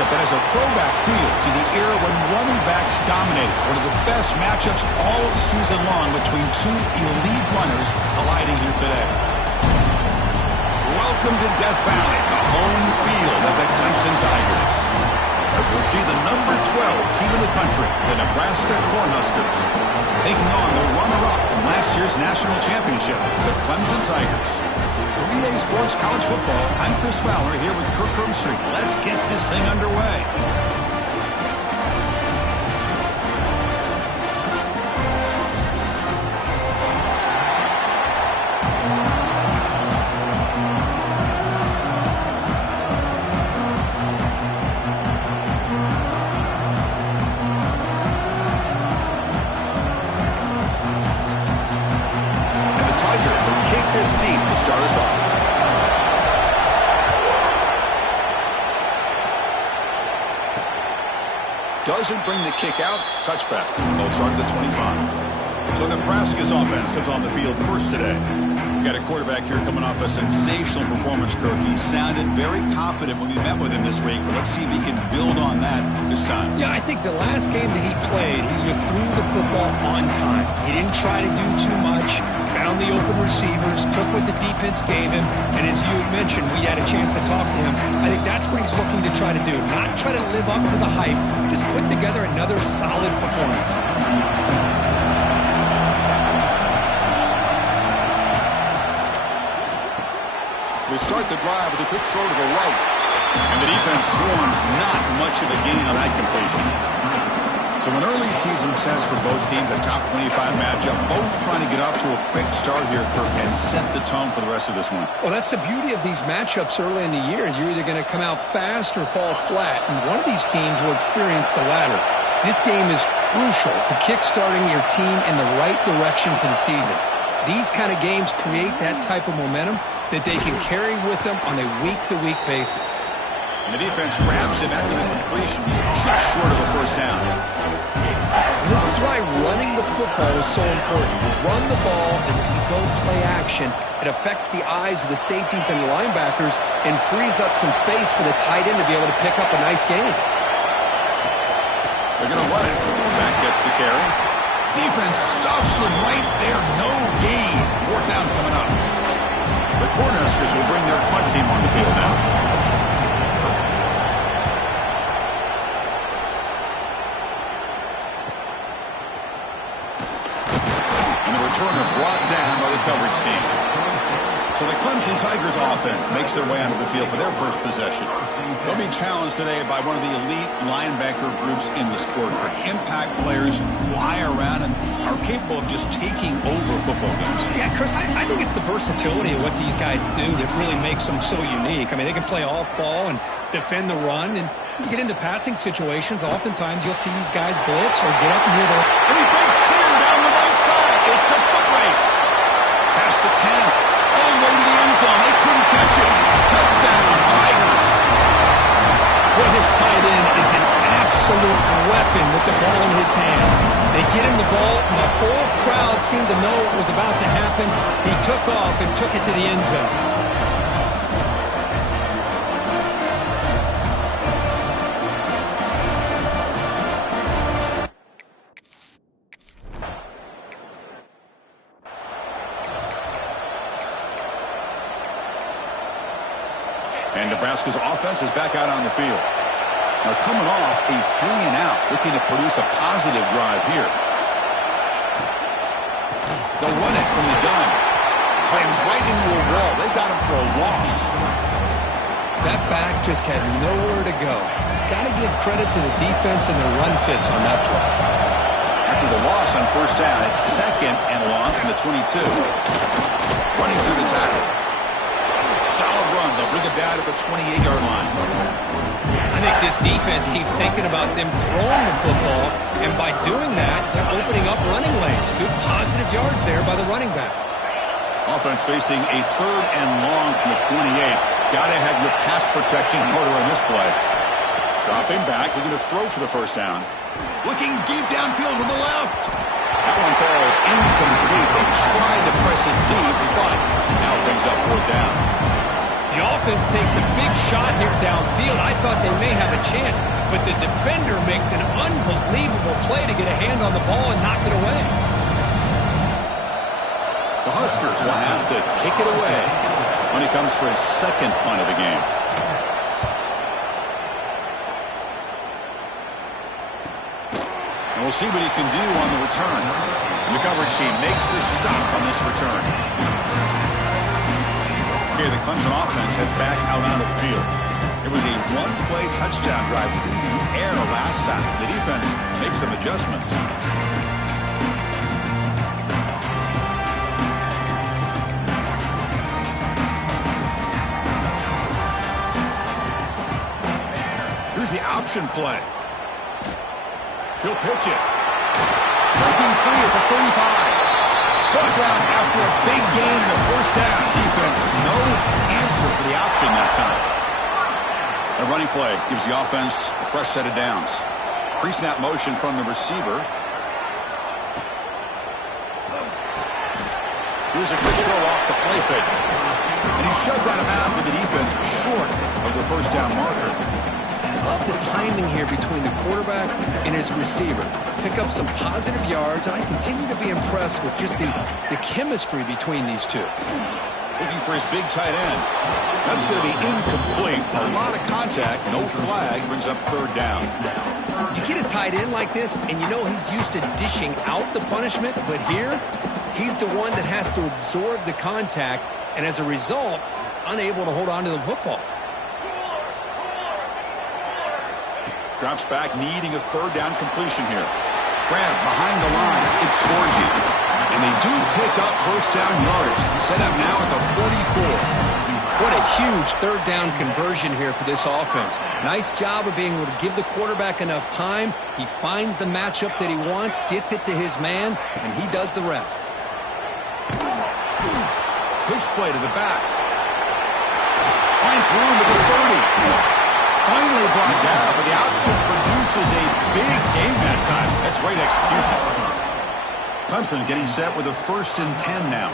matchup that has a throwback feel to the era when running backs dominated. One of the best matchups all season long between two elite runners colliding here today. Welcome to Death Valley, the home field of the Clemson Tigers. As we'll see the number 12 team in the country, the Nebraska Cornhuskers, taking on the runner-up from last year's national championship, the Clemson Tigers. 3A Sports College Football, I'm Chris Fowler here with Kirk Herbstreit. Let's get this thing underway. This deep to start us off. Doesn't bring the kick out. Touchback. They'll start at the 25. So Nebraska's offense comes on the field first today. We got a quarterback here coming off a sensational performance, Kirk. He sounded very confident when we met with him this week, but let's see if he can build on that this time. Yeah, I think the last game that he played, he just threw the football on time. He didn't try to do too much, found the open receivers, took what the defense gave him, and as you had mentioned, we had a chance to talk to him. I think that's what he's looking to try to do, not try to live up to the hype, just put together another solid performance. We start the drive with a quick throw to the right. And the defense swarms, not much of a gain on that completion. So an early season test for both teams, a top 25 matchup. Both trying to get off to a quick start here, Kirk, and set the tone for the rest of this one. Well, that's the beauty of these matchups early in the year. You're either going to come out fast or fall flat, and one of these teams will experience the latter. This game is crucial to kick-starting your team in the right direction for the season. These kind of games create that type of momentum that they can carry with them on a week-to-week basis. And the defense grabs him after the completion. He's just short of a first down. This is why running the football is so important. You run the ball and then you go play action. It affects the eyes of the safeties and the linebackers and frees up some space for the tight end to be able to pick up a nice gain. They're going to run it. Back gets the carry. Defense stuffs him right there. No gain. Fourth down coming up. The Cornhuskers will bring their punt team on the field now. And the returner brought down by the coverage team. So the Clemson Tigers offense makes their way onto the field for their first possession. They'll be challenged today by one of the elite linebacker groups in the sport. Impact players who fly around and are capable of just taking over football games. Yeah, Chris, I think it's the versatility of what these guys do that really makes them so unique. I mean, they can play off ball and defend the run, and you get into passing situations, oftentimes you'll see these guys blitz or get up near the... And he breaks clear down the right side. It's a foot race. Past the 10. All the way to the end zone. They couldn't catch it. Touchdown, Tigers. Well, his tight end is an absolute weapon with the ball in his hands. They get him the ball, and the whole crowd seemed to know what was about to happen. He took off and took it to the end zone. And Nebraska's offense is back out on the field. Now coming off a 3-and-out, looking to produce a positive drive here. They'll run it from the gun. Slams right into a wall. They got him for a loss. That back just had nowhere to go. Got to give credit to the defense and the run fits on that play. After the loss on first down, it's 2nd and long from the 22. Running through the tackle. Solid run. They'll bring it down at the 28-yard line. I think this defense keeps thinking about them throwing the football, and by doing that, they're opening up running lanes. Good positive yards there by the running back. Offense facing a 3rd and long from the 28. Got to have your pass protection in order on this play. Dropping back, looking to throw for the first down. Looking deep downfield to the left. That one falls incomplete. They tried to press it deep, but now brings up 4th down. The offense takes a big shot here downfield. I thought they may have a chance, but the defender makes an unbelievable play to get a hand on the ball and knock it away. The Huskers will have to kick it away when he comes for his second punt of the game. And we'll see what he can do on the return. And the coverage team makes the stop on this return. Okay, the Clemson offense heads back out onto the field. It was a one-play touchdown drive through the air last time. The defense makes some adjustments. Here's the option play. He'll pitch it. Breaking free at the 35. Brought down after a big gain in the first down. Defense, no answer for the option that time. A running play gives the offense a fresh set of downs. Pre-snap motion from the receiver. Here's a quick throw off the play fake. And he's shoved out of bounds with the defense short of the first down marker. Love the timing here between the quarterback and his receiver. Pick up some positive yards, and I continue to be impressed with just the chemistry between these two. Looking for his big tight end. That's going to be incomplete. A lot of contact, no flag, brings up third down. You get a tight end like this, and you know he's used to dishing out the punishment, but here, he's the one that has to absorb the contact, and as a result, he's unable to hold on to the football. Drops back, needing a third down completion here. Grab behind the line. It's Scorgi. And they do pick up first down yardage. Set up now at the 44. What a huge third down conversion here for this offense. Nice job of being able to give the quarterback enough time. He finds the matchup that he wants, gets it to his man, and he does the rest. Pitch play to the back. Finds room at the 30. Finally brought down, but the option produces a big gain that time. That's great execution. Clemson getting set with a 1st and 10 now.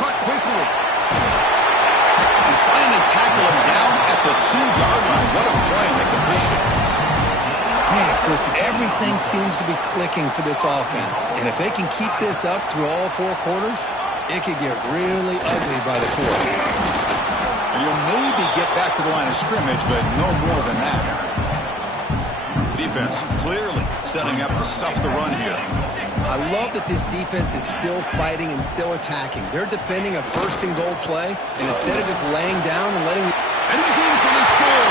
Caught quickly. And finally tackle him down at the 2-yard line. What a play on the completion. Man, Chris, everything seems to be clicking for this offense. And if they can keep this up through all 4 quarters, it could get really ugly by the 4th. And you'll maybe get back to the line of scrimmage, but no more than that. Defense clearly setting up to stuff the run here. I love that this defense is still fighting and still attacking. They're defending a 1st and goal play, and instead of just laying down and letting it... And he's in for the score!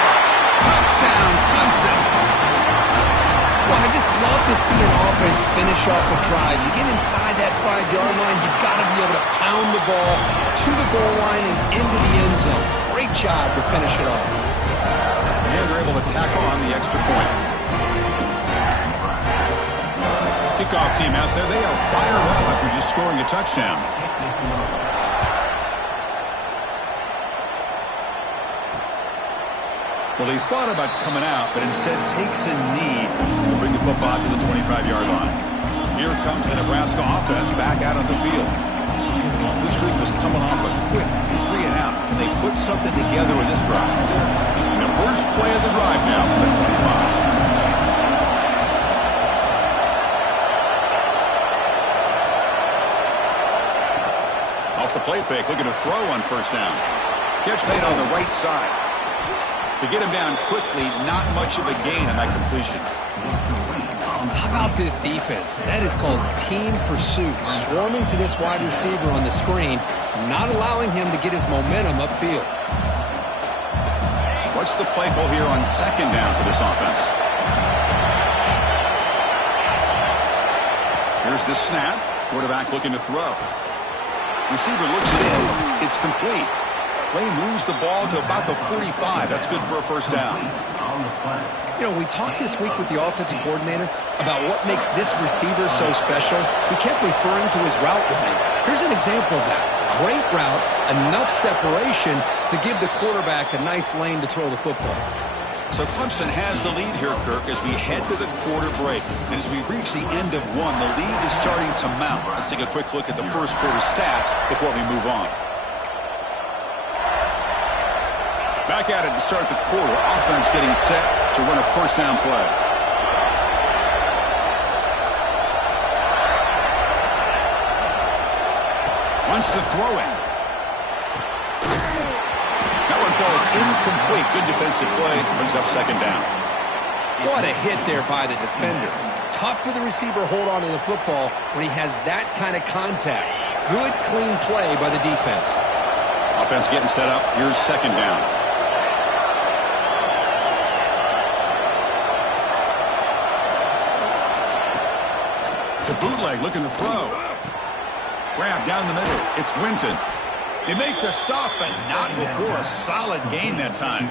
Touchdown, Clemson! Well, I just love to see an offense finish off a drive. You get inside that 5-yard line, you've got to be able to pound the ball to the goal line and into the end zone. Great job to finish it off. And they're able to tack on the extra point. Kickoff team out there, they are fired up after just scoring a touchdown. Well, he thought about coming out, but instead takes a knee to bring the football to the 25-yard line. Here comes the Nebraska offense back out on the field. This group is coming off a quick 3 and out. Can they put something together with this drive? And the first play of the drive now, that's 25. Off the play fake, looking to throw on first down. Catch made on the right side. To get him down quickly, not much of a gain on that completion. How about this defense? That is called team pursuit. Swarming to this wide receiver on the screen, not allowing him to get his momentum upfield. What's the play call here on 2nd down for this offense? Here's the snap. Quarterback looking to throw. Receiver looks it in. It's complete. Play moves the ball to about the 45. That's good for a first down. You know, we talked this week with the offensive coordinator about what makes this receiver so special. He kept referring to his route running. Here's an example of that. Great route, enough separation to give the quarterback a nice lane to throw the football. So Clemson has the lead here, Kirk, as we head to the quarter break. And as we reach the end of one, the lead is starting to mount. Let's take a quick look at the first quarter stats before we move on. Back at it to start the quarter. Offense getting set to run a first down play. Wants to throw it. That one falls incomplete. Good defensive play. Brings up second down. What a hit there by the defender. Tough for the receiver to hold on to the football when he has that kind of contact. Good, clean play by the defense. Offense getting set up. Here's second down. It's a bootleg looking to throw. Grab down the middle. It's Winton. They make the stop, but not before a solid gain that time.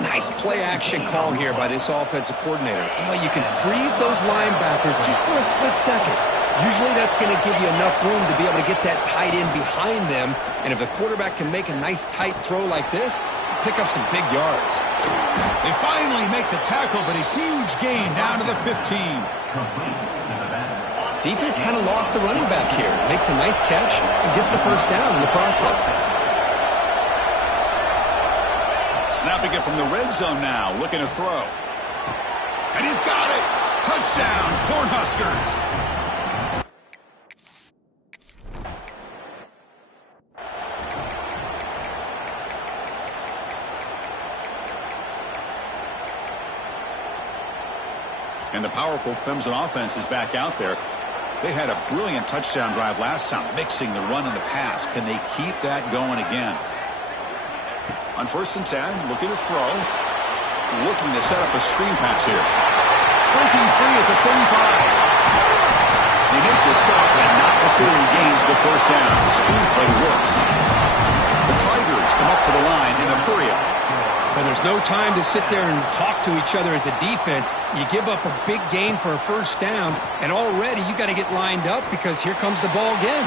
Nice play-action call here by this offensive coordinator. You know, you can freeze those linebackers just for a split second. Usually that's going to give you enough room to be able to get that tight end behind them. And if the quarterback can make a nice tight throw like this, pick up some big yards. They finally make the tackle, but a huge gain down to the 15. Defense kind of lost a running back here. Makes a nice catch and gets the first down in the process. Snapping it from the red zone now, looking to throw. And he's got it! Touchdown, Cornhuskers! And the powerful Clemson offense is back out there. They had a brilliant touchdown drive last time, mixing the run and the pass. Can they keep that going again? On 1st and 10, looking to throw. Looking to set up a screen pass here. Breaking free at the 35. They make the stop, and not before he gains the first down. The screenplay works. The Tigers come up for the line in a hurry-up. But there's no time to sit there and talk to each other as a defense. You give up a big gain for a first down, and already you got to get lined up because here comes the ball again.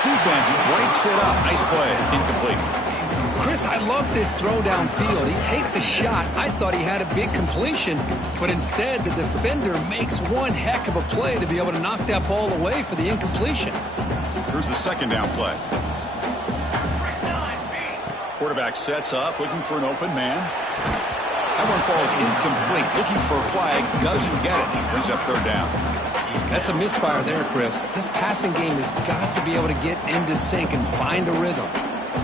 Defense breaks it up. Nice play. Incomplete. Chris, I love this throw downfield. He takes a shot. I thought he had a big completion, but instead the defender makes one heck of a play to be able to knock that ball away for the incompletion. Here's the second down play. Quarterback sets up, looking for an open man. That one falls incomplete. Looking for a flag, doesn't get it. Brings up third down. That's a misfire there, Chris. This passing game has got to be able to get into sync and find a rhythm.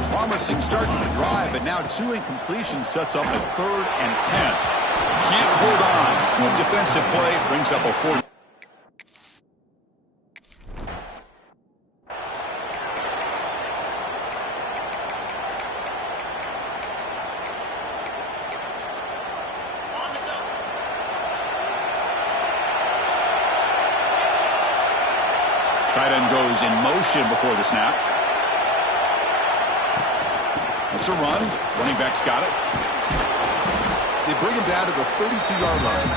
Promising start to the drive, but now 2 incompletions sets up a 3rd and 10. Can't hold on. Good defensive play, brings up a 4. Tight end goes in motion before the snap. It's a run. Running back's got it. They bring him down to the 32-yard line.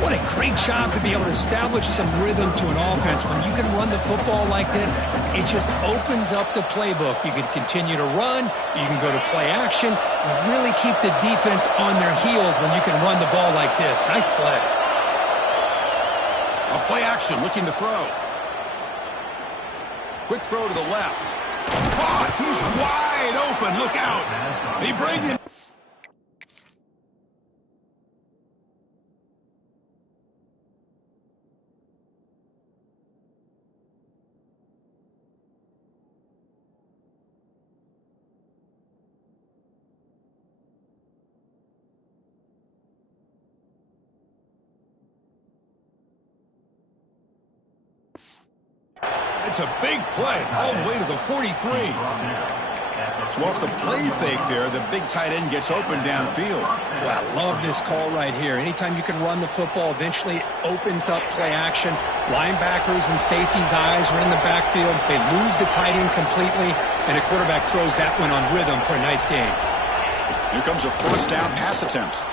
What a great job to be able to establish some rhythm to an offense. When you can run the football like this, it just opens up the playbook. You can continue to run. You can go to play action. You really keep the defense on their heels when you can run the ball like this. Nice play. A play action, looking to throw. Quick throw to the left. Caught. He's wide open. Look out. They bring him. It's a big play all the way to the 43. So off the play fake there, the big tight end gets open downfield. Well, I love this call right here. Anytime you can run the football, eventually it opens up play action. Linebackers and safeties' eyes are in the backfield. They lose the tight end completely, and the quarterback throws that one on rhythm for a nice gain. Here comes a first down pass attempt.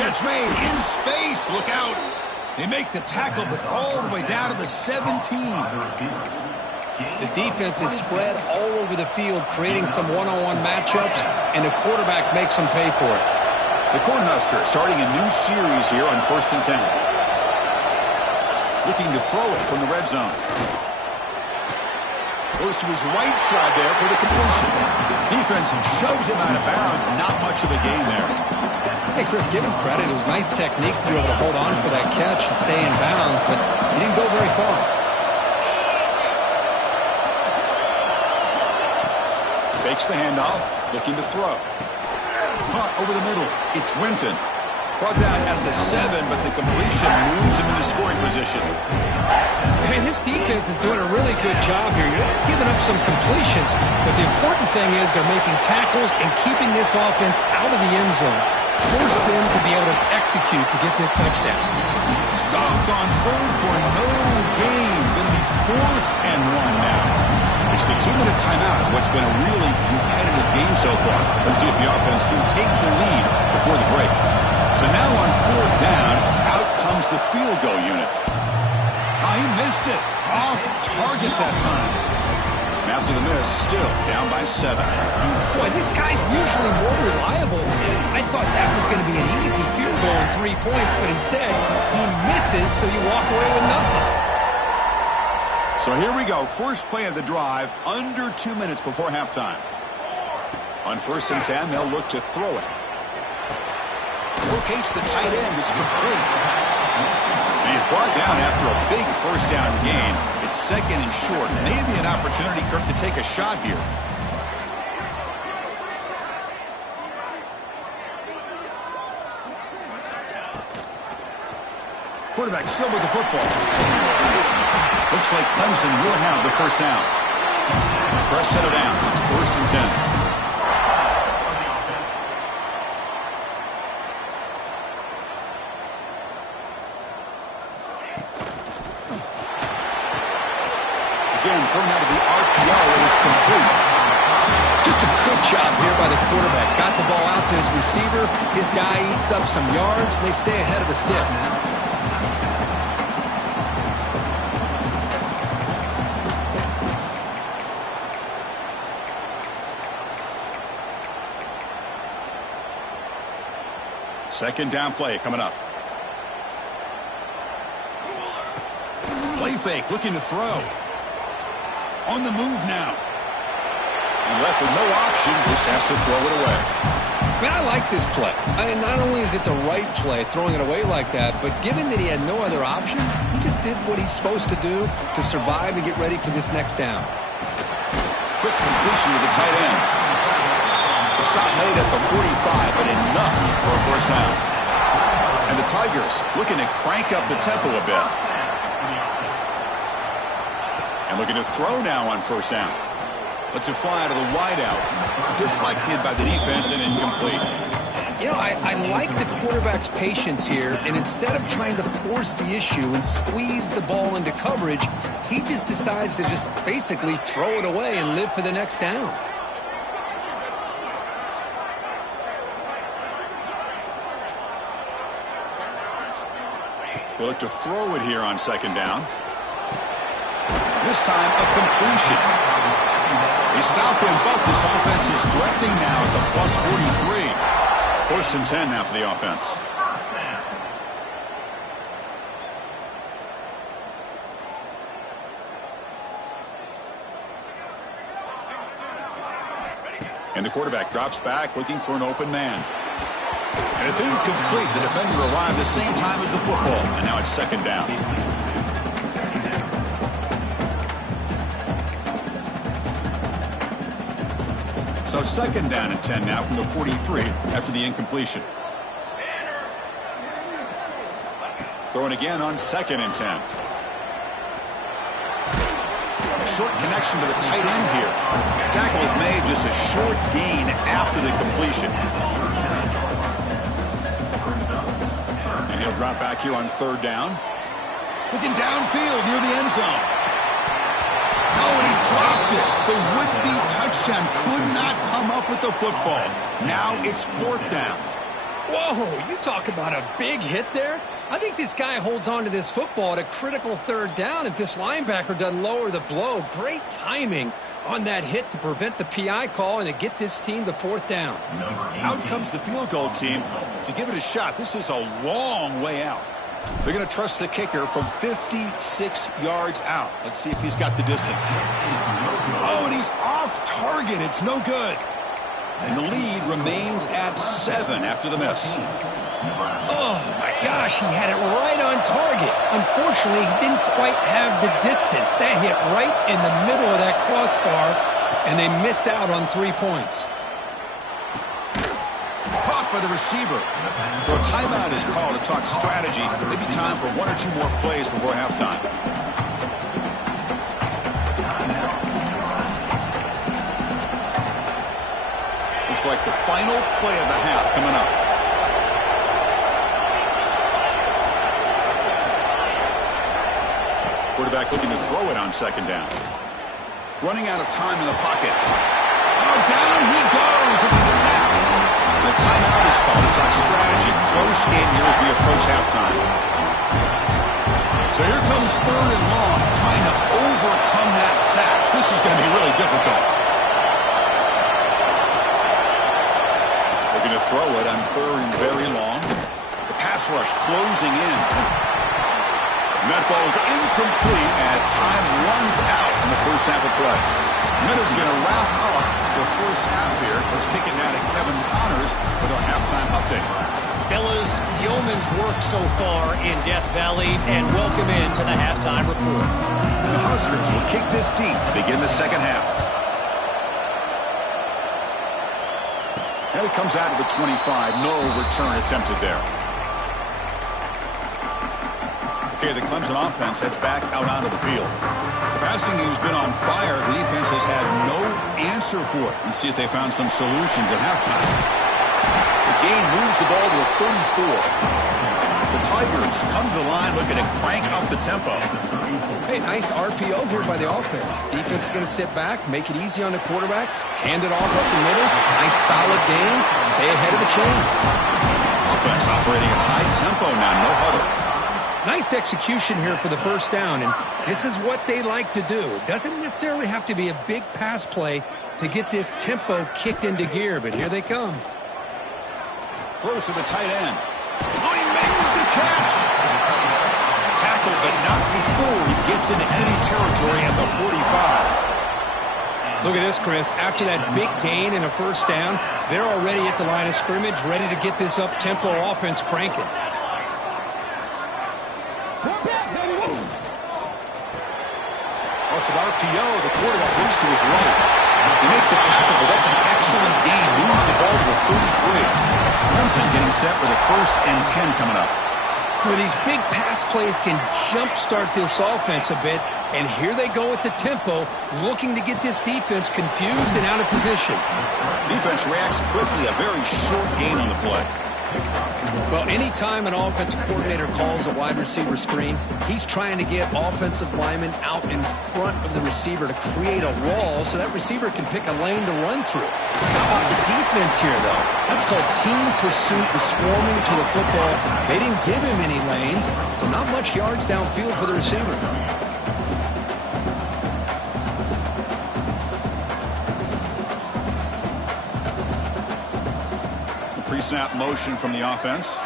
Catch made in space. Look out. They make the tackle, but all the way down to the 17. The defense is spread all over the field, creating some one-on-one matchups, and the quarterback makes them pay for it. The Cornhuskers starting a new series here on 1st and 10. Looking to throw it from the red zone. Goes to his right side there for the completion. Defense shoves him out of bounds. Not much of a gain there. Hey, Chris, give him credit. It was nice technique to be able to hold on for that catch and stay in bounds, but he didn't go very far. Fakes the handoff, looking to throw. Caught over the middle. It's Winton. Brought down at the 7, but the completion moves him into scoring position. Man, his defense is doing a really good job here. You're not giving up some completions, but the important thing is they're making tackles and keeping this offense out of the end zone. Force him to be able to execute to get this touchdown. Stopped on 3rd for no gain. Going to be 4th and 1 now. It's the 2-minute timeout of what's been a really competitive game so far. Let's see if the offense can take the lead before the break. So now on 4th down, out comes the field goal unit. Oh, he missed it. Off target that time. And after the miss, still down by 7. Boy, this guy's usually more reliable than this. I thought that was going to be an easy field goal and 3 points, but instead, he misses, so you walk away with nothing. So here we go. First play of the drive, under 2 minutes before halftime. On 1st and 10, they'll look to throw it. Locates the tight end. It's complete. And he's brought down after a big first down gain. It's 2nd and short. Maybe an opportunity, Kirk, to take a shot here. Quarterback still with the football. Looks like Clemson will have the first down. Press settle down. It's 1st and 10. Again, thrown out of the RPO, and it's complete. Just a good job here by the quarterback. Got the ball out to his receiver. His guy eats up some yards. They stay ahead of the sticks. Second down play coming up. Play fake, looking to throw. On the move now. And left with no option, just has to throw it away. Man, I like this play. I mean, not only is it the right play, throwing it away like that, but given that he had no other option, he just did what he's supposed to do to survive and get ready for this next down. Quick completion to the tight end. The stop made at the 45, but enough for a first down. And the Tigers looking to crank up the tempo a bit. And looking to throw now on first down. Lets it fly to the wideout. Deflected by the defense and incomplete. You know, I like the quarterback's patience here, and instead of trying to force the issue and squeeze the ball into coverage, he just decides to just basically throw it away and live for the next down. They look to throw it here on second down. This time, a completion. They stop him, but this offense is threatening now at the plus 43. 1st and 10 now for the offense. And the quarterback drops back, looking for an open man. And it's incomplete. The defender arrived the same time as the football, and now it's second down. So second down and 10 now from the 43 after the incompletion. Throwing again on 2nd and 10. A short connection to the tight end here. Tackle is made, just a short gain after the completion. And he'll drop back here on 3rd down. Looking downfield near the end zone. Oh, and he dropped it. The would-be touchdown could not come up with the football. Now it's 4th down. Whoa, you talk about a big hit there. I think this guy holds on to this football at a critical third down if this linebacker doesn't lower the blow. Great timing on that hit to prevent the PI call and to get this team to fourth down. Out comes the field goal team to give it a shot. This is a long way out. They're going to trust the kicker from 56 yards out. Let's see if he's got the distance. Oh, and he's off target. It's no good. And the lead remains at 7 after the miss. Oh, my gosh, he had it right on target. Unfortunately, he didn't quite have the distance. That hit right in the middle of that crossbar, and they miss out on 3 points. Caught by the receiver. So a timeout is called to talk strategy. Maybe time for 1 or 2 more plays before halftime. Looks like the final play of the half coming up. Quarterback looking to throw it on second down. Running out of time in the pocket. Oh, down he goes. It's a sack. The timeout is called to talk strategy. Close game here as we approach halftime. So here comes third and long, trying to overcome that sack. This is going to be really difficult. Looking to throw it on third and very long. The pass rush closing in. And that falls incomplete as time runs out in the first half of play. Minutes going to wrap up the first half here. Let's kick it now to Kevin Connors with our halftime update. Fellas, yeoman's work so far in Death Valley, and welcome into the halftime report. The Huskers will kick this deep to begin the second half. And it comes out of the 25. No return attempted there. Okay, the Clemson offense heads back out onto the field. The passing game's been on fire. The defense has had no answer for it. Let's see if they found some solutions at halftime. The gain moves the ball to the 34. The Tigers come to the line looking to crank up the tempo. Hey, nice RPO here by the offense. Defense is going to sit back, make it easy on the quarterback, hand it off up the middle. Nice solid game. Stay ahead of the chains. Offense operating at high tempo now, no huddle. Nice execution here for the first down, and this is what they like to do. It doesn't necessarily have to be a big pass play to get this tempo kicked into gear, but here they come. Throws to the tight end. Oh, he makes the catch. Tackled, but not before he gets into enemy territory at the 45. Look at this, Chris. After that big gain and a first down, they're already at the line of scrimmage, ready to get this up-tempo offense cranking. Off of RPO, the quarterback looks to his right. They make the tackle, but that's an excellent gain. Moves the ball to the 33. Clemson getting set for the 1st and 10 coming up. Where these big pass plays can jumpstart this offense a bit, and here they go with the tempo, looking to get this defense confused and out of position. Defense reacts quickly, a very short gain on the play. Well, anytime an offensive coordinator calls a wide receiver screen, he's trying to get offensive linemen out in front of the receiver to create a wall so that receiver can pick a lane to run through. How about the defense here, though? That's called team pursuit with swarming to the football. They didn't give him any lanes, so not much yards downfield for the receiver. Pre-snap motion from the offense.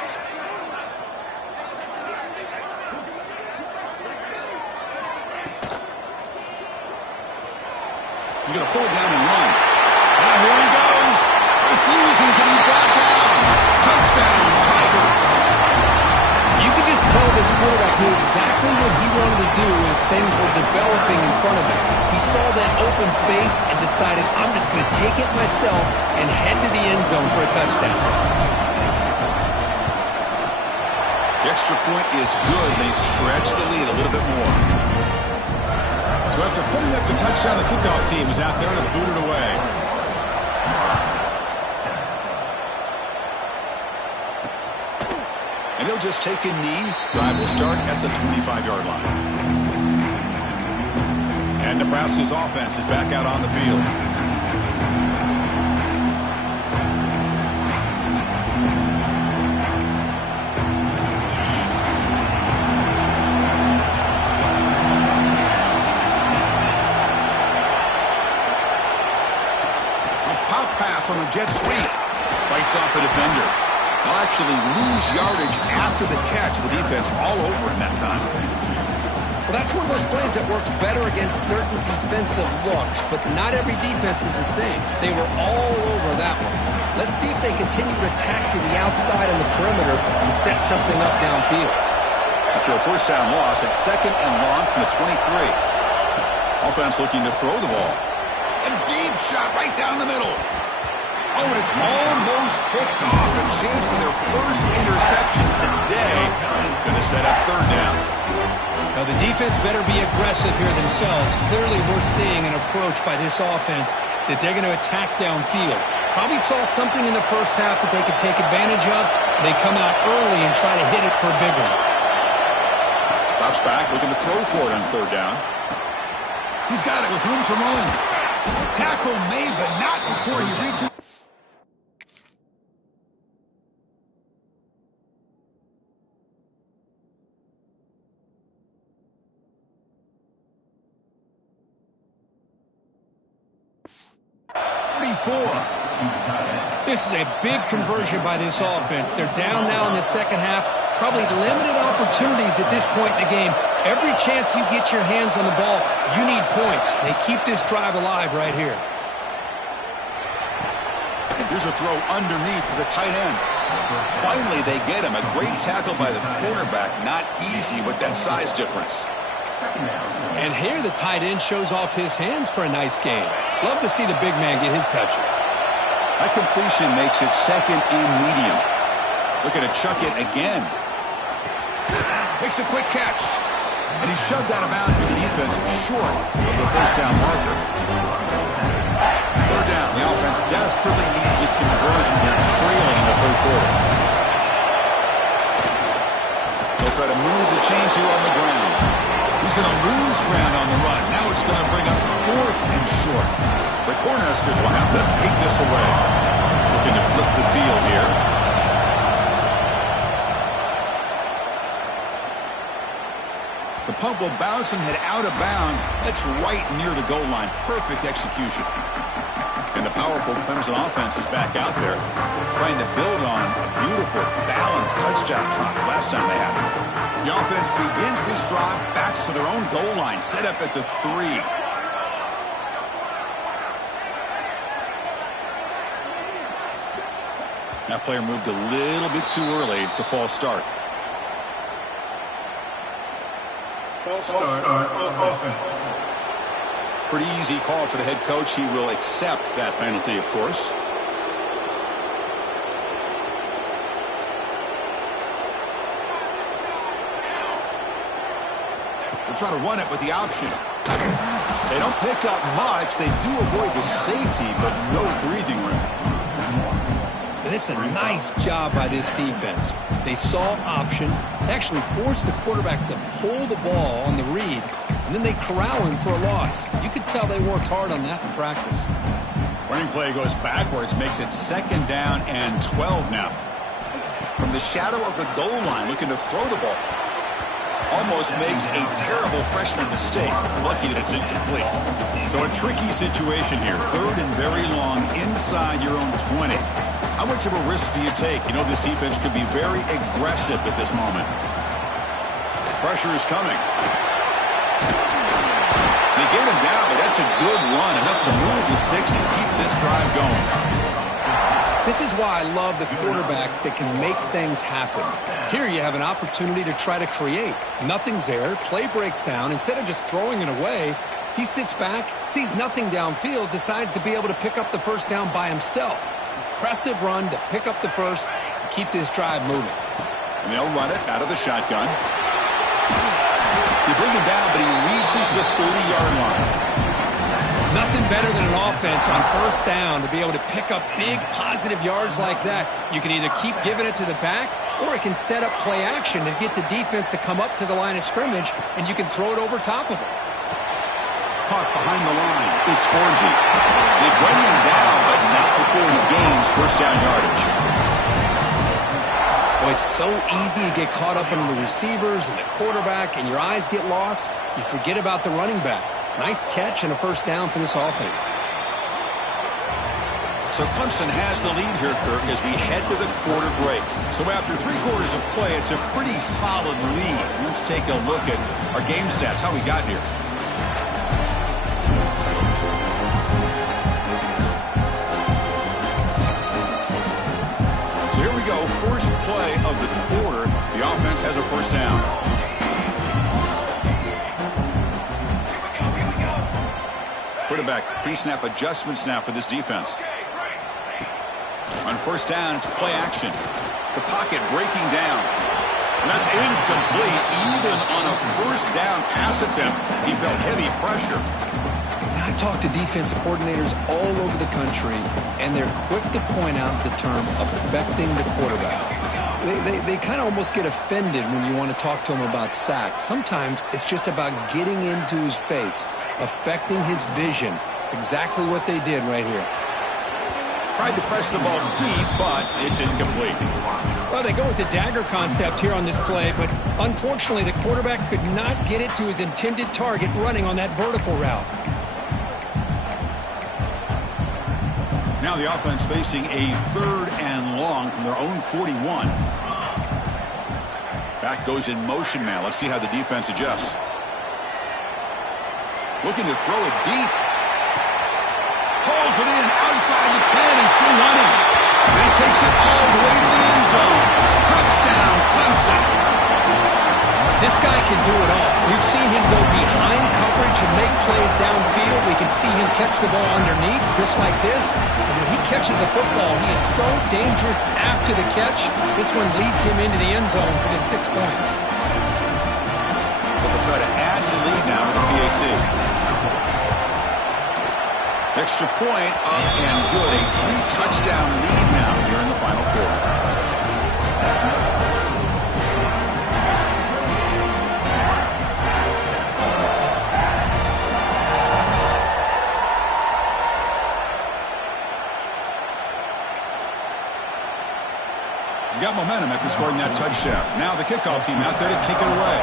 He's going to pull it down and run. Now here he goes. Refusing to be brought down. Touchdown, Tigers. You could just tell this quarterback knew exactly what he wanted to do as things were developing in front of him. He saw that open space and decided, I'm just going to take it myself and head to the end zone for a touchdown. The extra point is good. They stretch the lead a little bit more. So after putting up the touchdown, the kickoff team is out there to boot it away. And he'll just take a knee. Drive will start at the 25-yard line. And Nebraska's offense is back out on the field. 1 pass on the jet sweep. Fights off a defender. They'll actually lose yardage after the catch. The defense all over in that time. Well, that's one of those plays that works better against certain defensive looks, but not every defense is the same. They were all over that one. Let's see if they continue to attack to the outside on the perimeter and set something up downfield. After a first down loss, it's 2nd and long from the 23. Offense looking to throw the ball. A deep shot right down the middle. Oh, and it's almost picked off. A chance for their first interception today. Going to set up 3rd down. Now, the defense better be aggressive here themselves. Clearly, we're seeing an approach by this offense that they're going to attack downfield. Probably saw something in the first half that they could take advantage of. They come out early and try to hit it for a big one. Drops back, looking to throw for it on 3rd down. He's got it with room to run. Tackle made, but not before he reaches. This is a big conversion by this offense. They're down now in the second half. Probably limited opportunities at this point in the game. Every chance you get your hands on the ball, you need points. They keep this drive alive right here. Here's a throw underneath to the tight end. Finally, they get him. A great tackle by the quarterback. Not easy with that size difference. And here the tight end shows off his hands for a nice game. Love to see the big man get his touches. That completion makes it 2nd and medium. Looking to chuck it again. Makes a quick catch. And he shoved out of bounds with the defense short of the first down marker. 3rd down. The offense desperately needs a conversion here, trailing in the 3rd quarter. They'll try to move the chains here on the ground. He's going to lose ground on the run. Now it's going to bring up 4th and short. The Cornhuskers will have to take this away. Looking to flip the field here. The punt will bounce and head out of bounds. That's right near the goal line. Perfect execution. And the powerful Clemson offense is back out there, trying to build on a beautiful, balanced touchdown drive last time they had it. The offense begins this drive, backs to their own goal line, set up at the 3. That player moved a little bit too early. It's a false start. False start offense. Pretty easy call for the head coach. He will accept that penalty, of course. They'll try to run it with the option. They don't pick up much. They do avoid the safety, but no breathing room. And it's a nice job by this defense. They saw option, actually forced the quarterback to pull the ball on the read, and then they corral him for a loss. You could tell they worked hard on that in practice. Running play goes backwards, makes it 2nd down and 12 now. From the shadow of the goal line, looking to throw the ball. Almost makes a terrible freshman mistake. Lucky that it's incomplete. So a tricky situation here. 3rd and very long inside your own 20. How much of a risk do you take? You know this defense could be very aggressive at this moment. Pressure is coming. They get him down, but that's a good run. Enough to move the sticks and keep this drive going. This is why I love the quarterbacks that can make things happen. Here you have an opportunity to try to create. Nothing's there. Play breaks down. Instead of just throwing it away, he sits back, sees nothing downfield, decides to be able to pick up the first down by himself. Impressive run to pick up the first and keep this drive moving. And they'll run it out of the shotgun. They bring him down, but he reaches the 30-yard line. Nothing better than an offense on first down to be able to pick up big positive yards like that. You can either keep giving it to the back, or it can set up play action and get the defense to come up to the line of scrimmage, and you can throw it over top of it. Caught behind the line. It's Orgy. They bring him down, but not before he gains first down yardage. Well, it's so easy to get caught up in the receivers and the quarterback, and your eyes get lost. You forget about the running back. Nice catch and a first down for this offense. So Clemson has the lead here, Kirk, as we head to the quarter break. So after 3 quarters of play, it's a pretty solid lead. Let's take a look at our game stats, how we got here. So here we go, first play of the quarter. The offense has a first down. Quarterback pre-snap adjustments now for this defense. On first down, it's play action. The pocket breaking down. And that's incomplete. Even on a first down pass attempt, he felt heavy pressure. I talk to defensive coordinators all over the country, and they're quick to point out the term affecting the quarterback. They kind of almost get offended when you want to talk to them about sacks. Sometimes it's just about getting into his face, affecting his vision. It's exactly what they did right here. Tried to press the ball deep, but it's incomplete. Well, they go with the dagger concept here on this play, but unfortunately the quarterback could not get it to his intended target running on that vertical route. Now the offense facing a 3rd and long from their own 41. Back goes in motion now. Let's see how the defense adjusts. Looking to throw it deep. Hauls it in outside the 10 and still running. And he takes it all the way to the end zone. Touchdown, Clemson. This guy can do it all. We've seen him go behind coverage and make plays downfield. We can see him catch the ball underneath just like this. And when he catches a football, he is so dangerous after the catch. This one leads him into the end zone for the 6 points. They'll try to add to the lead now with the PAT. Extra point up and good. A 3-touchdown lead now here in the final quarter. You got momentum after scoring that touchdown. Now the kickoff team out there to kick it away.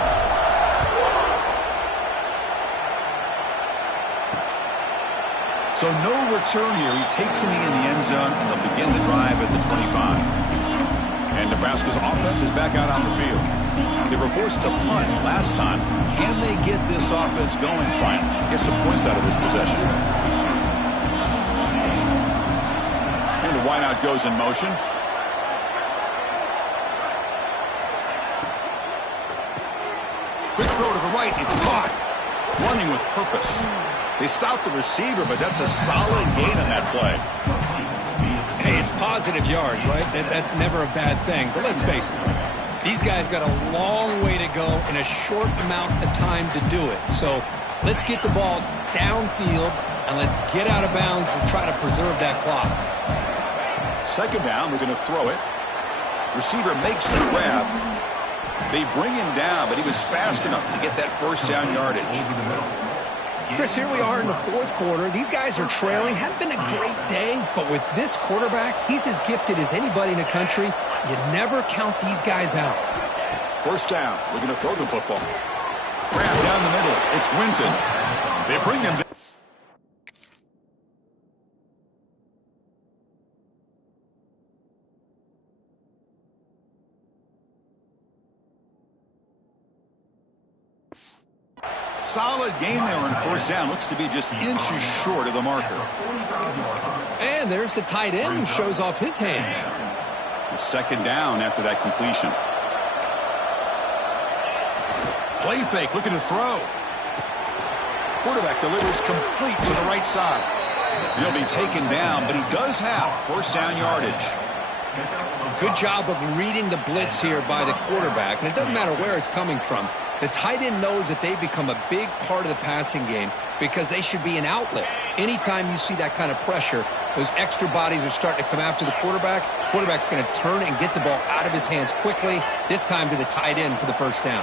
So no return here. He takes it in the end zone, and they'll begin the drive at the 25. And Nebraska's offense is back out on the field. They were forced to punt last time. Can they get this offense going finally? Get some points out of this possession. And the wideout goes in motion. Quick throw to the right. It's caught. Running with purpose. They stopped the receiver, but that's a solid gain on that play. Hey, it's positive yards, right? That's never a bad thing. But let's face it, these guys got a long way to go in a short amount of time to do it. So let's get the ball downfield, and let's get out of bounds to try to preserve that clock. Second down, we're going to throw it. Receiver makes the grab. They bring him down, but he was fast enough to get that first down yardage. Chris, here we are in the 4th quarter. These guys are trailing. Hadn't been a great day, but with this quarterback, he's as gifted as anybody in the country. You never count these guys out. First down. We're going to throw the football. Grab down the middle. It's Winton. They bring him down. Solid game there on first down. Looks to be just inches short of the marker. And there's the tight end who shows off his hands. It's second down after that completion. Play fake, looking to throw. Quarterback delivers complete to the right side. He'll be taken down, but he does have first down yardage. Good job of reading the blitz here by the quarterback. And it doesn't matter where it's coming from. The tight end knows that they've become a big part of the passing game because they should be an outlet. Anytime you see that kind of pressure, those extra bodies are starting to come after the quarterback. Quarterback's going to turn and get the ball out of his hands quickly, this time to the tight end for the first down.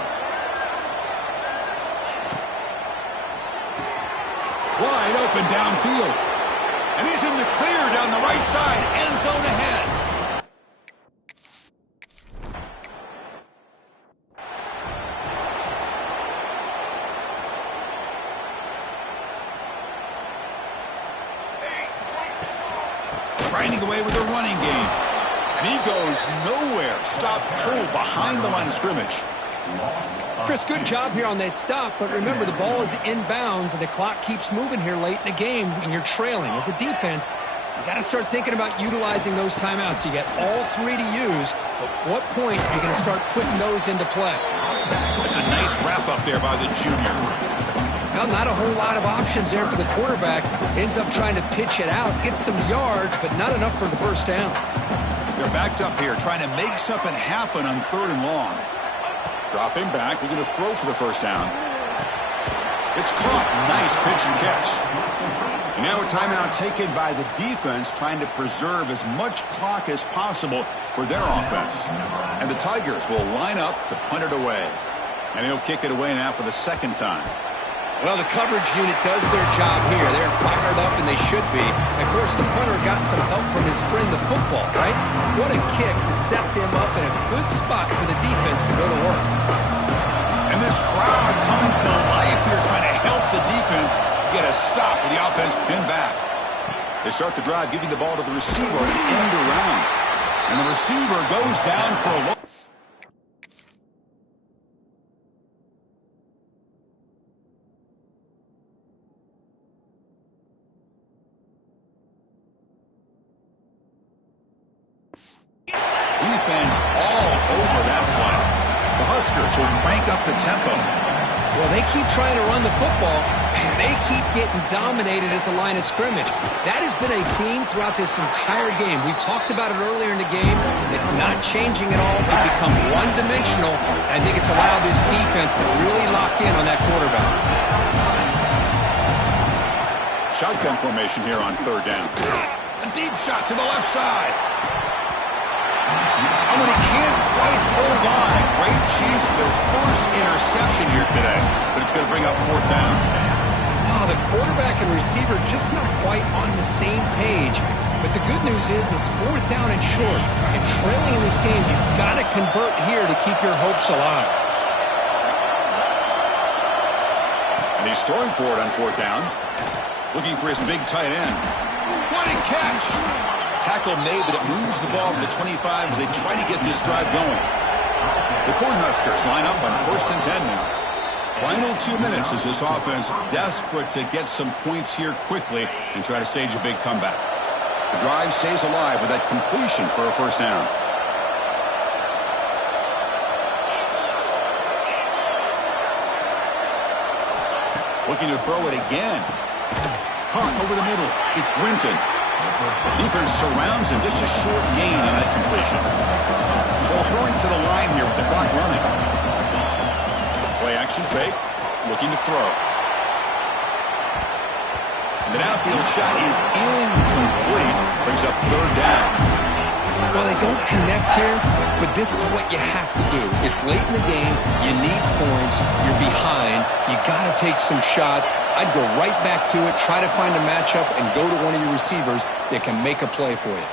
Wide open downfield. And he's in the clear down the right side. End zone ahead. finding a way with a running game. And he goes nowhere. Stop cold behind the line of scrimmage. Chris, good job here on that stop, but remember the ball is inbounds and the clock keeps moving here late in the game and you're trailing. As a defense, you got to start thinking about utilizing those timeouts. You got all three to use, but what point are you going to start putting those into play? That's a nice wrap up there by the junior. Well, not a whole lot of options there for the quarterback. Ends up trying to pitch it out, gets some yards, but not enough for the first down. They're backed up here, trying to make something happen on 3rd and long. Dropping back, looking to throw for the first down. It's caught. Nice pitch and catch. And now a timeout taken by the defense, trying to preserve as much clock as possible for their offense. And the Tigers will line up to punt it away. And he'll kick it away now for the second time. Well, the coverage unit does their job here. They're fired up, and they should be. Of course, the punter got some help from his friend, the football, right? What a kick to set them up in a good spot for the defense to go to work. And this crowd coming to life here, trying to help the defense get a stop with the offense pinned back. They start the drive, giving the ball to the receiver and end around. And the receiver goes down for a long. Defense all over that one. The Huskers will crank up the tempo. Well, they keep trying to run the football, and they keep getting dominated at the line of scrimmage. That has been a theme throughout this entire game. We've talked about it earlier in the game. It's not changing at all. They've become one-dimensional. I think it's allowed this defense to really lock in on that quarterback. Shotgun formation here on 3rd down. A deep shot to the left side. Oh, and he can't quite hold on. A great chance for their first interception here today, but it's going to bring up 4th down. Oh, the quarterback and receiver just not quite on the same page. But the good news is it's 4th down and short. And trailing in this game, you've got to convert here to keep your hopes alive. And he's throwing for it on 4th down. Looking for his big tight end. What a catch! Tackle made, but it moves the ball to the 25 as they try to get this drive going. The Cornhuskers line up on 1st and 10 now. Final 2 minutes as this offense desperate to get some points here quickly and try to stage a big comeback. The drive stays alive with that completion for a first down. Looking to throw it again. Hawk over the middle. It's Winton. Defense surrounds him. Just a short gain on that completion. Well, hurrying to the line here with the clock running. Play action fake. Looking to throw. The downfield shot is incomplete. Brings up 3rd down. Well, they don't connect here, but this is what you have to do. It's late in the game. You need points. You're behind. You got to take some shots. I'd go right back to it, try to find a matchup, and go to one of your receivers that can make a play for you.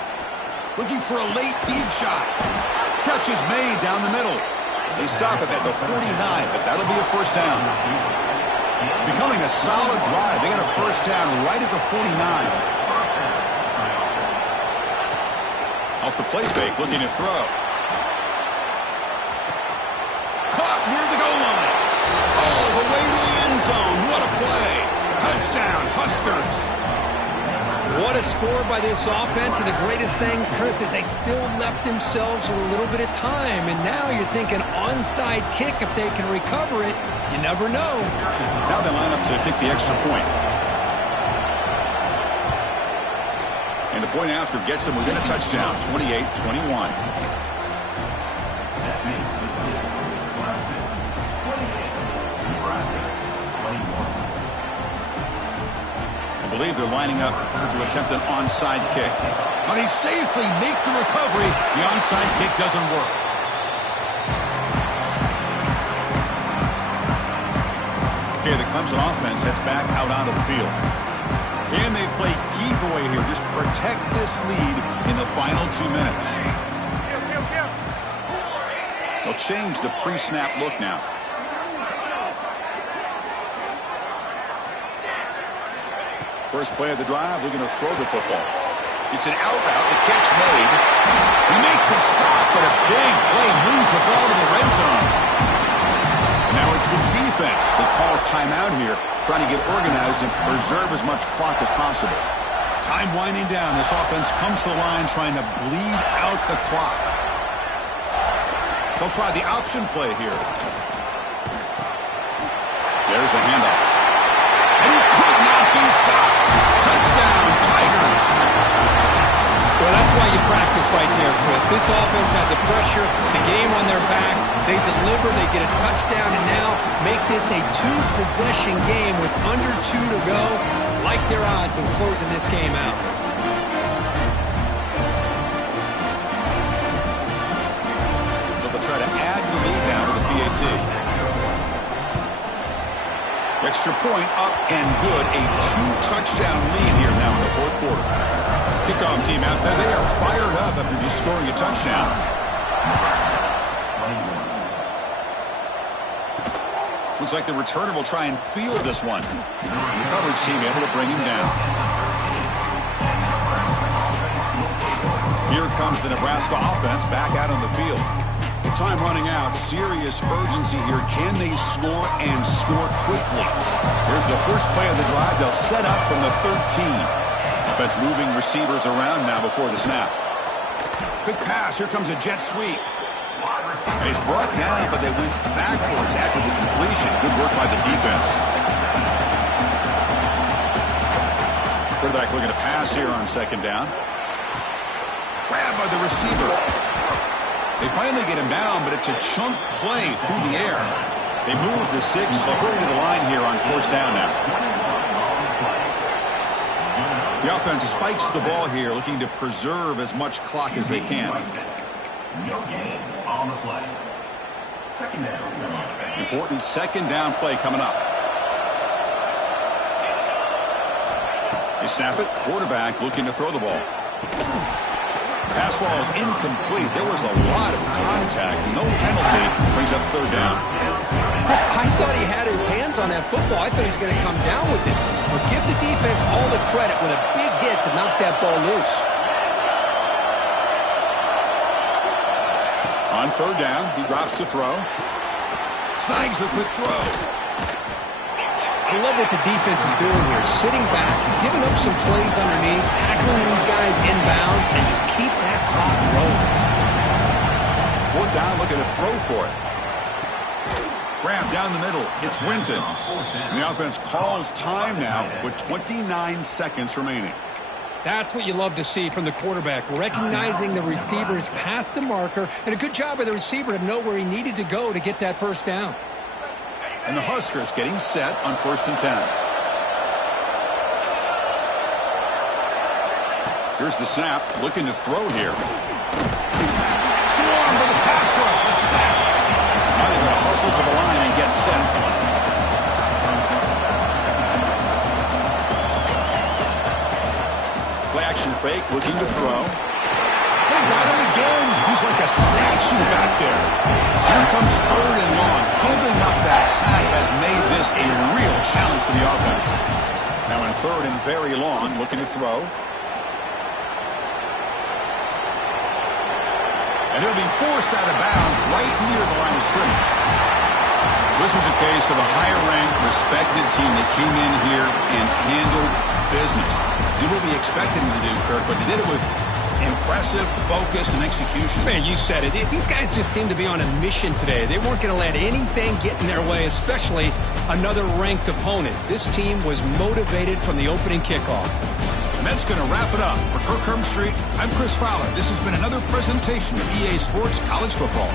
Looking for a late deep shot. Catch is made down the middle. They stop it at the 49, but that'll be a first down. It's becoming a solid drive. They got a first down right at the 49. Off the play fake, looking to throw. Caught near the goal line. All the way to the end zone. What a play. Touchdown, Huskers. What a score by this offense, and the greatest thing, Chris, is they still left themselves a little bit of time, and now you're thinking onside kick if they can recover it. You never know. Now they line up to kick the extra point. And the point after gets them within a touchdown, 28-21. I believe they're lining up to attempt an onside kick. Now they safely make the recovery. The onside kick doesn't work. Okay, the Clemson offense heads back out onto the field. Can they play keep away here? Just protect this lead in the final 2 minutes. They'll change the pre-snap look now. First play of the drive, looking to throw the football. It's an out route, the catch made. We make the stop, but a big play moves the ball to the red zone. And now it's the defense that calls timeout here, trying to get organized and preserve as much clock as possible. Time winding down. This offense comes to the line trying to bleed out the clock. They'll try the option play here. There's the handoff. And he could not be stopped. Touchdown, Tigers. Well, that's why you practice right there, Chris. This offense had the pressure, the game on their back. They deliver, they get a touchdown, and now make this a two-possession game with under 2 to go. Like their odds of closing this game out. They'll try to add the lead now to the PAT. Extra point up and good. A 2-touchdown lead here now in the fourth quarter. Kickoff team out there. They are fired up after just scoring a touchdown. Looks like the returner will try and field this one. The coverage team able to bring him down. Here comes the Nebraska offense back out on the field. With time running out, serious urgency here. Can they score and score quickly? Here's the first play of the drive. They'll set up from the 13. Offense moving receivers around now before the snap. Quick pass. Here comes a jet sweep. And he's brought down, but they went backwards after the completion. Good work by the defense. Quarterback looking to pass here on second down. Grabbed by the receiver. They finally get him down, but it's a chunk play through the air. They move the 6. They'll hurry to the line here on first down now. The offense spikes the ball here, looking to preserve as much clock as they can. No gain on the play. Second down. Important second down play coming up. They snap it. Quarterback looking to throw the ball. Pass ball is incomplete. There was a lot of contact. No penalty. Brings up third down. Chris, I thought he had his hands on that football. I thought he was going to come down with it. But give the defense all the credit with a big hit to knock that ball loose. On third down, he drops to throw. Snags the quick throw. I love what the defense is doing here. Sitting back, giving up some plays underneath, tackling these guys inbounds, and just keep that clock rolling. Fourth down, looking to throw for it. Grab down the middle. It's Winton. And the offense calls time now with 29 seconds remaining. That's what you love to see from the quarterback, recognizing the receiver's past the marker, and a good job by the receiver to know where he needed to go to get that first down. And the Huskers getting set on 1st and 10. Here's the snap, looking to throw here. Swarm for the pass rush, a sack. Now they're going to hustle to the line and get set. Play action fake, looking to throw. They got him again. He's like a statue back there. So here comes third and long. Giving up that sack has made this a real challenge for the offense. Now in third and very long, looking to throw. And it'll be forced out of bounds right near the line of scrimmage. This was a case of a higher-ranked, respected team that came in here and handled business. Did what we expected them to do, Kirk, but they did it with impressive focus and execution. Man, you said it. These guys just seem to be on a mission today. They weren't going to let anything get in their way, especially another ranked opponent. This team was motivated from the opening kickoff. And that's going to wrap it up. For Kirk Hermstreet, I'm Chris Fowler. This has been another presentation of EA Sports College Football.